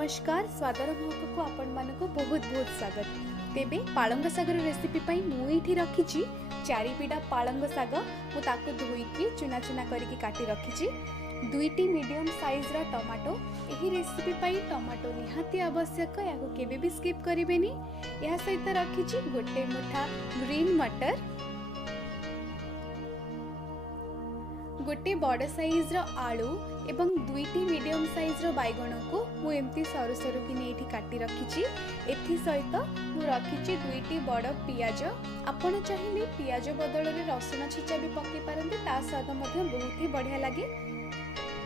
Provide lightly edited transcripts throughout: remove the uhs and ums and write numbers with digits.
नमस्कार स्वादर महक को आपण मानक बहुत बहुत स्वागत। तेबे पालंग सागर रेसिपी पाई मु एठी रखिछि 4 पीड़ा पालंग साग। मु ताको धोईकी चुना चुना करके काटी रखिछि। 2टी मीडियम साइज रा टमाटो। एही रेसिपी पाई टमाटो निहाती आवश्यक, याको केबे भी स्किप करिवेनी। या सहित रखिछि गोटे मुठा ग्रीन मटर, गोटे बड़ साइज रो आलू एवं 2टी मीडियम साइज रो बैगण को मु एमती सरू सरू कि एठी काटी रखिछि। एथि सहित मु रखिछि 2टी बड़ पियाज। आपण चाहिए पियाज बदल रे रसुण छिचा भी पके पारंते, ता स्वाद मध्ये बहुत ही बढ़िया लागे।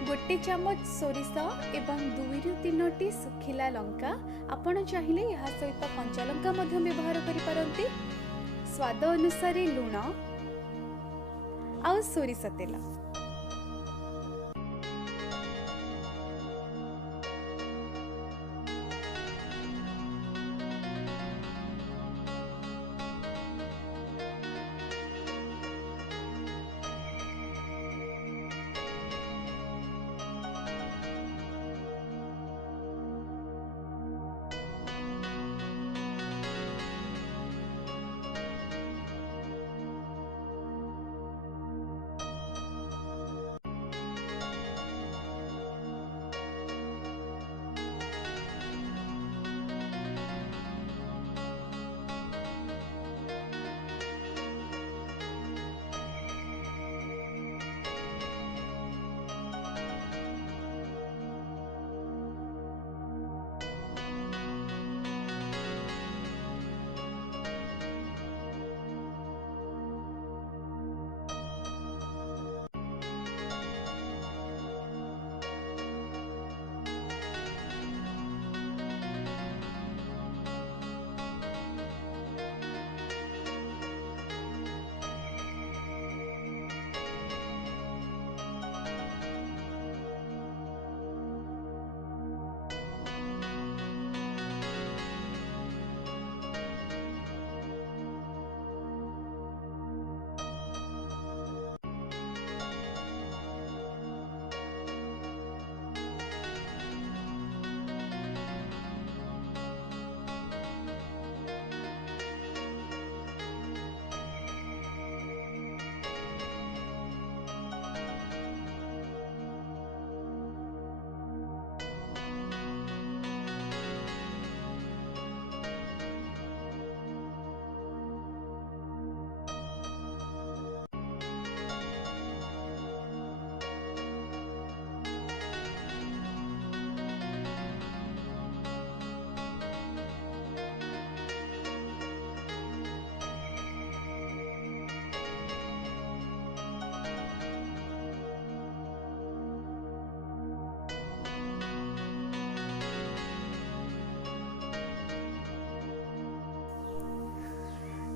गोटे चमच सोरिष एवं 2 ରୁ 3टी सुखिला लंका। आपण चाहिए यहा सहित कंचा लंका मध्ये व्यवहार करि पारंते। स्वाद अनुसार लूण आ सोरिष तेल।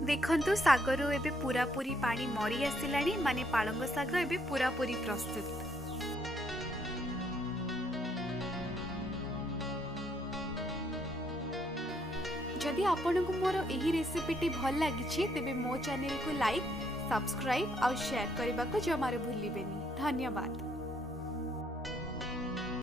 देखंतु सागर एबे पूरा पूरी पानी मरी आसिलानी, माने पालंग साग एबे पूरा पूरी प्रस्तुत। जदि आपनकु मोर एही रेसिपीटी भल लागिछि तेबे मो चैनल को लाइक, सब्सक्राइब और शेयर करबा को जमार भूलिबेनी। धन्यवाद।